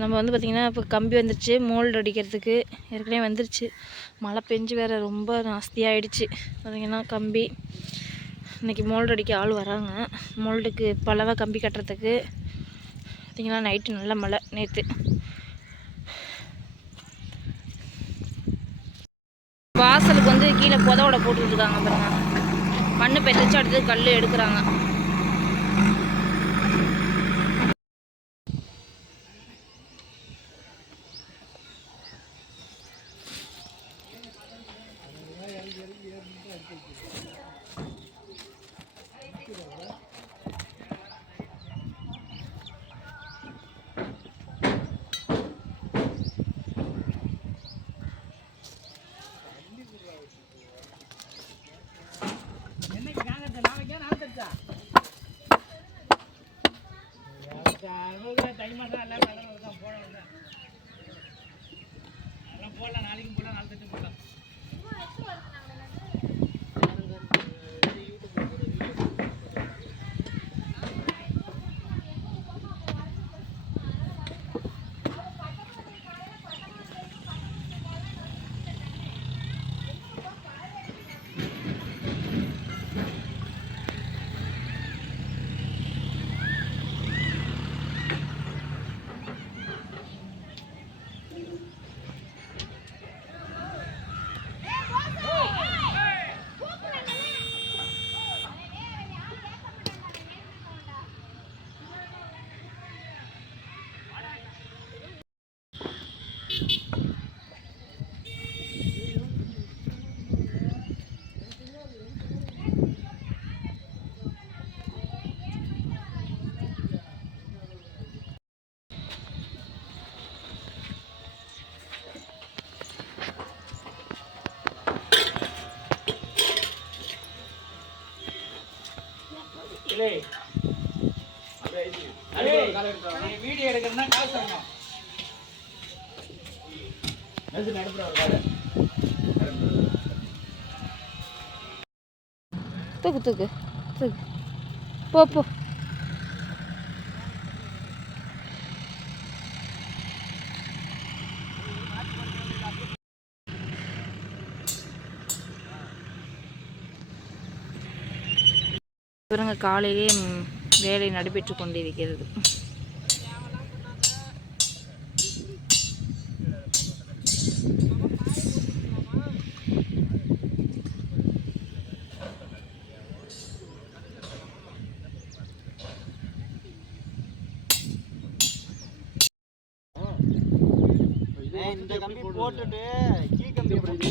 நம்ம வந்து பார்த்திங்கன்னா இப்போ கம்பி வந்துருச்சு மோல்டு அடிக்கிறதுக்கு ஏற்கனவே வந்துருச்சு. மழை பெஞ்சு வேறு ரொம்ப நாஸ்தியாகிடுச்சு பார்த்திங்கன்னா கம்பி. இன்றைக்கி மோல்டு அடிக்க ஆள் வராங்க. மோல்டுக்கு பலவை கம்பி கட்டுறதுக்கு. பார்த்திங்கன்னா நைட்டு நல்ல மழை நேற்று வாசலுக்கு வந்து கீழே புதவோட போட்டுருக்காங்க பாருங்கள் மண்ணு பெருச்சு அடுத்து கல் எடுக்கிறாங்க. வீடியோ எடுக்கிறதுனா காசு தரணும் தூக்கு தூக்கு தூக்கு. போ போ. இவருங்க காலையிலே வேலை நடைபெற்று கொண்டிருக்கிறது. இந்த கம்பி போட்டுட்டு கீ கம்பி போட்டு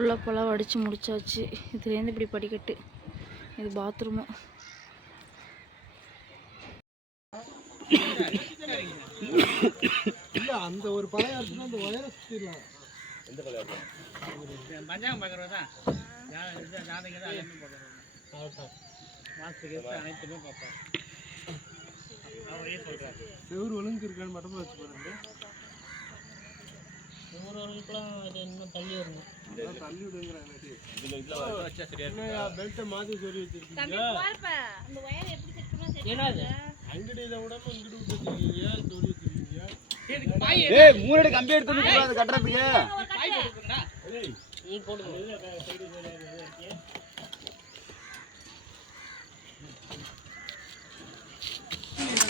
ஃபுல்லாக பழம் அடித்து முடிச்சாச்சு. இதுலேருந்து இப்படி படிக்கட்டு. இது பாத்ரூமு இல்ல அந்த ஒரு பழைய அந்த ஒயரை சுத்திடலாம் பஞ்சாங்கம் பார்க்குறது? தான் ஜாதகம் தான் எல்லாமே பார்க்குறோம் மாதத்துக்கு எடுத்து அனைத்துமே பார்ப்போம் அவரே சொல்கிறார் செவ்வறு ஒழுங்கு இருக்கான்னு மட்டும் வச்சு பாருங்க ஒவ்வொருவர்களுக்கெல்லாம் இது இன்னும் தள்ளி வரணும் தள்ளி விடுங்கிறாங்க பெல்ட்டை மாத்தி சொல்லி வச்சிருக்கீங்க விடாம இங்கிட்டு விட்டு வச்சிருக்கீங்க சொல்லி வச்சிருக்கீங்க. ஏய் மூணு கம்பி எடுத்து அது கட்டுறதுக்கு. நீ போடுங்க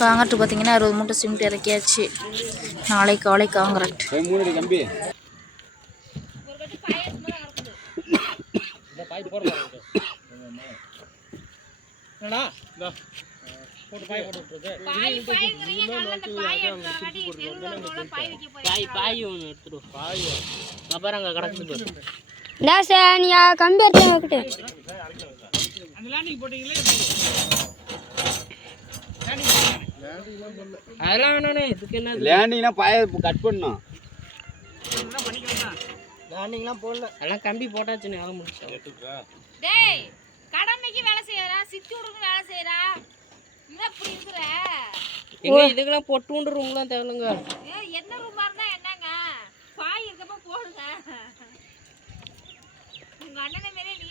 காங்கிரட்டு பார்த்தீங்கன்னா அறுபது மூட்டை சிமெண்ட் இறக்கியாச்சு. நாளை காலை காங்கிரட். நீ கம்பி எடுத்து வைக்கிட்டு அந்த லேண்டிங் போட்டிங்களே அதெல்லாம் வேணாண்ணே இதுக்கு என்ன லேண்டிங்னா பாய கட் பண்ணணும். லேண்டிங்லாம் போடல. அதெல்லாம் கம்பி போட்டாச்சுன்னு வேலை முடிச்சு டேய் கடமைக்கு வேலை செய்யறா சித்தி விடுறதுக்கு வேலை செய்யறா. என்ன இப்படி இருக்கிற? எங்க இதுக்கெல்லாம் பொட்டுன்ற ரூம்லாம் தேவைங்க ஏ, என்ன ரூமா இருந்தா என்னங்க? பாய் இருக்கப்ப போடுங்க. உங்க அண்ணனை மாரி நீ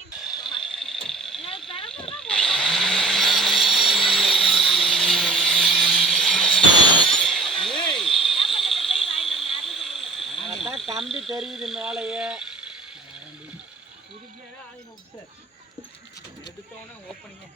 கம்பி தெரியுது மேலேயே. எடுத்தோன்னே ஓப்பனிங்க